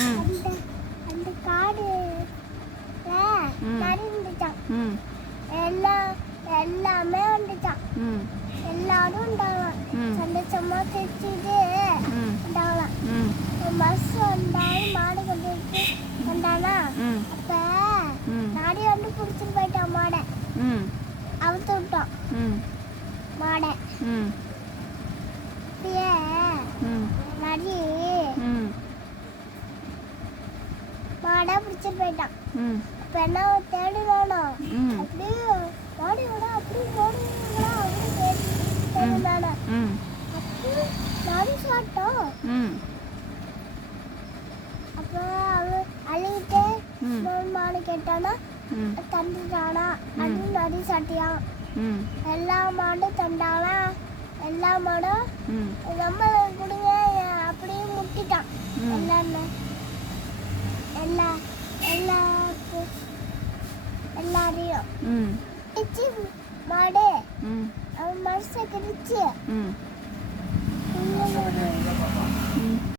அந்த அந்த காடு நடந்துச்சான். எல்லாமே வந்துச்சான். எல்லாரும் வந்தாங்களாம். சந்தோஷமா தைச்சிட்டு வந்தாங்களாம். பஸ் வந்தாலும் மாடு கொண்டு வந்தானா. அப்ப நாடி வந்து பிடிச்சிட்டு போயிட்டான் மாடை. அவுத்து விட்டான் மாடை. அப்படியே நடி மாடை பிடிச்சிட்டு போயிட்டான். அப்ப என்ன தேடுனானோ அப்படியே மாடி விட அப்படி போடுவீங்களா அப்படின்னு தேடுனானா. அப்போ நாடி சாப்பிட்டோம். அப்போ அவன் அழுகிட்டே மாடு கேட்டானா தந்துட்டானா அப்படின்னு நடி சாட்டியான். எல்லா மாடும் தந்தானா. எல்லா மாடும் ரொம்ப கொடுங்க அப்படியே முட்டிட்டான். எல்லாரையும் மாடு அவன் மனசை கிழிச்சு